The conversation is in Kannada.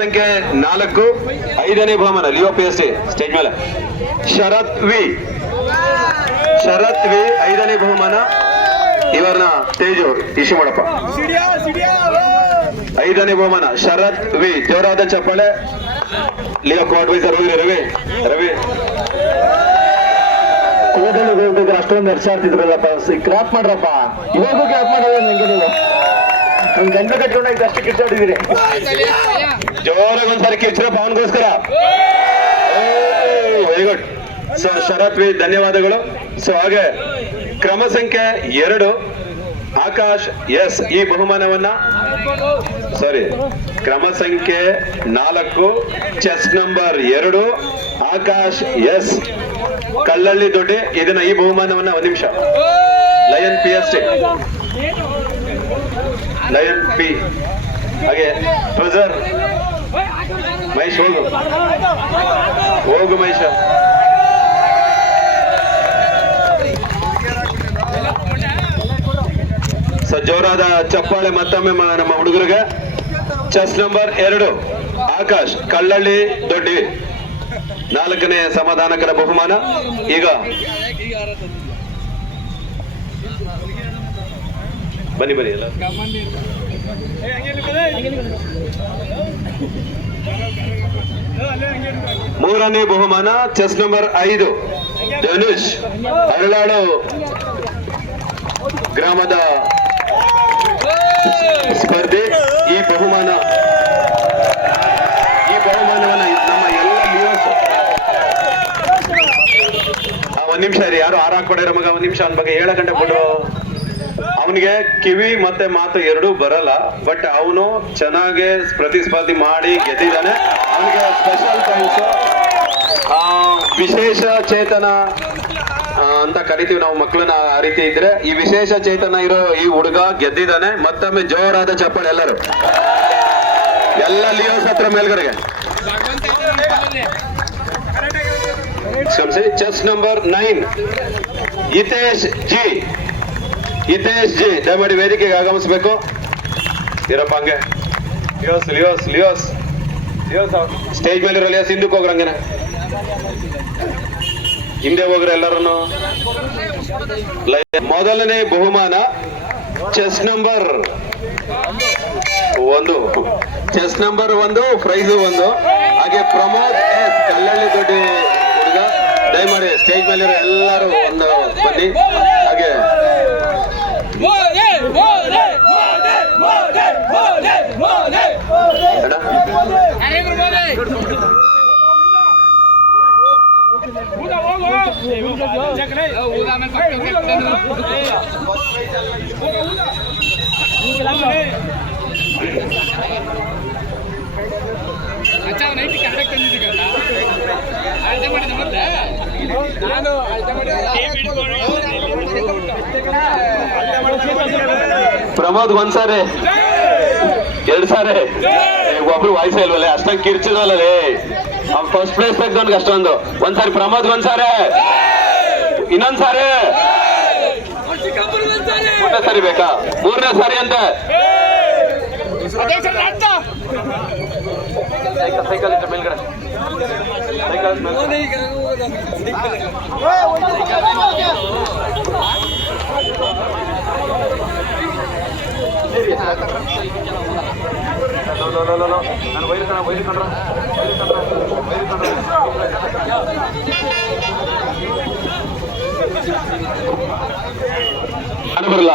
ಸಂಖ್ಯೆ 4 5ನೇ ಬಹುಮಾನ ಲಿಯೋ PST ಸ್ಟೇಜ್ ಮೇಲೆ ಶರತ್ ವಿ 5ನೇ ಬಹುಮಾನ ಇವರನ್ನ ತೇಜು ಇಶು ಮಾಡಪ್ಪ 5ನೇ ಬಹುಮಾನ ಶರತ್ ವಿ ಜೋರಾದ ಚಪ್ಪಾಳೆ ಲಿಯೋ ಕೋಆರ್ಡಿನೇಟರ್ ರವಿ ರವಿ ಕೂದಲು ಹೋಗ್ಬೇಕಾದ್ರೆ ಅಷ್ಟೊಂದು ನಡ್ಸಾಡ್ತಿದ್ರಲ್ಲಪ್ಪ ಕ್ರಾಪ್ ಮಾಡ್ರಪ್ಪ ಇವಾಗೂ ಕ್ರಾಪ್ ಮಾಡೋದು ನಂಗೆ ನೀವು ನಮ್ ಗಂಡ ಕಟ್ಕೊಂಡಾಗ ಅಷ್ಟು ಕಿಚ್ಚಾಡಿದಿರಿ ಜೋರಾಗಿ ಒಂದ್ಸಾರಿ ಕಿಚ್ಚರಪ್ಪ ಅವನಿಗೋಸ್ಕರ ವೆರಿ ಗುಡ್ ಸೊ ಶರತ್ ವಿ ಧನ್ಯವಾದಗಳು ಸೊ ಹಾಗೆ ಕ್ರಮ ಸಂಖ್ಯೆ 2 ಆಕಾಶ್ ಎಸ್ ಈ ಬಹುಮಾನವನ್ನ ಕ್ರಮ ಸಂಖ್ಯೆ 4 chest number 2 Akash S Kallalli Doddi ಇದನ್ನ ಈ ಬಹುಮಾನವನ್ನ ಒಂದು ನಿಮಿಷ ಲಯನ್ PST ಲಯನ್ ಪಿ ಹಾಗೆ ಟ್ರೆಜರ್ ಮಹೇಶ್ ಹೋಗು ಮಹೇಶ ಸೊ ಜೋರಾದ ಚಪ್ಪಾಳೆ ಮತ್ತೊಮ್ಮೆ ನಮ್ಮ ಹುಡುಗರಿಗೆ ಚೆಸ್ ನಂಬರ್ 2 ಆಕಾಶ್ ಕಲ್ಲಳ್ಳಿ ದೊಡ್ಡಿ 4ನೇ ಸಮಾಧಾನಕರ ಬಹುಮಾನ ಈಗ ಬನ್ನಿ ಎಲ್ಲ 3ನೇ ಬಹುಮಾನ ಚೆಸ್ ನಂಬರ್ 5 ಧನುಷ್ ಅರಳಾಳು ಗ್ರಾಮದ ಸ್ಪರ್ಧೆ ಈ ಬಹುಮಾನವನ್ನ ನಮ್ಮ ಎಲ್ಲ ಲಿಯೋಸ್ ಒಂದ್ ನಿಮಿಷ ರೀ ಯಾರು ಹಾಕೊಡಿರೋ ಮಗ ಒಂದ್ ನಿಮಿಷ ಅವನ ಬಗ್ಗೆ 7 ಗಂಟೆ ಬಿಟ್ಟು ಅವನಿಗೆ ಕಿವಿ ಮತ್ತೆ ಮಾತು ಎರಡೂ ಬರಲ್ಲ ಬಟ್ ಅವನು ಚೆನ್ನಾಗಿ ಪ್ರತಿಸ್ಪರ್ಧಿ ಮಾಡಿ ಗೆದ್ದಿದ್ದಾನೆ ಅವನಿಗೆ ಸ್ಪೆಷಲ್ ಥ್ಯಾಂಕ್ಸ್ ವಿಶೇಷ ಚೇತನ ಅಂತ ಕರಿತೀವಿ ನಾವು ಮಕ್ಕಳನ್ನ ಆ ರೀತಿ ಇದ್ರೆ ಈ ವಿಶೇಷ ಚೇತನ ಇರೋ ಈ ಹುಡುಗ ಗೆದ್ದಿದ್ದಾನೆ ಮತ್ತೊಮ್ಮೆ ಜೋರಾದ ಚಪ್ಪಾಳೆ ಎಲ್ಲರೂ ಎಲ್ಲ ಲಿಯೋಸ್ ಹತ್ರ ಮೇಲ್ಗಡೆಗೆ ಚೆಸ್ ನಂಬರ್ 9 ಹಿತೇಶ್ ಜಿ ದಯಮಾಡಿ ವೇದಿಕೆಗೆ ಆಗಮಿಸಬೇಕು ಇರಪ್ಪ ಹಂಗೆ ಲಿಯೋಸ್ ಸ್ಟೇಜ್ ಮೇಲೆ ಇರೋ ಲಿಯೋಸ್ ಹಿಂದಕ್ಕೆ ಹೋಗ್ರ ಹಂಗೇನೆ ಹಿಂದೆ ಹೋಗ್ರ ಎಲ್ಲರನ್ನು ಮೊದಲನೇ ಬಹುಮಾನ ಚೆಸ್ ನಂಬರ್ 1 ಪ್ರೈಸ್ 1 ಹಾಗೆ ಪ್ರಮೋದ್ ಎಸ್ ಕಲ್ಲಳ್ಳಿ ದೊಡ್ಡಿ ಹುಡುಗ ದಯಮಾಡಿ ಸ್ಟೇಜ್ ಮೇಲೆ ಎಲ್ಲರೂ ಒಂದು ಬನ್ನಿ ಹಾಗೆ ಪ್ರಮೋದ್ 1 ಸಾರಿ 2 ಸಾರಿ ಒಬ್ರು ವಾಯ್ಸ್ ಇಲ್ವಲ್ಲ ಅಷ್ಟೊಂದು ಕಿರ್ಚಿದಲ್ಲ ಫಸ್ಟ್ ಪ್ಲೇಸ್ ತೆಗ್ದವನ್ಗೆ ಅಷ್ಟೊಂದು 1 ಸಾರಿ ಪ್ರಮೋದ್ 1 ಸಾರಿ ಇನ್ನೊಂದ್ ಸಾರಿ ಸರಿ ಬೇಕಾ 3ನೇ ಸಾರಿ ಅಂತ ಸೈಕಲ್ ಇದ್ರೆ ಮೇಲ್ಗಡೆ ನಾನು ವೈರಿ ಕಂಡ್ರ ಬರಲ್ಲ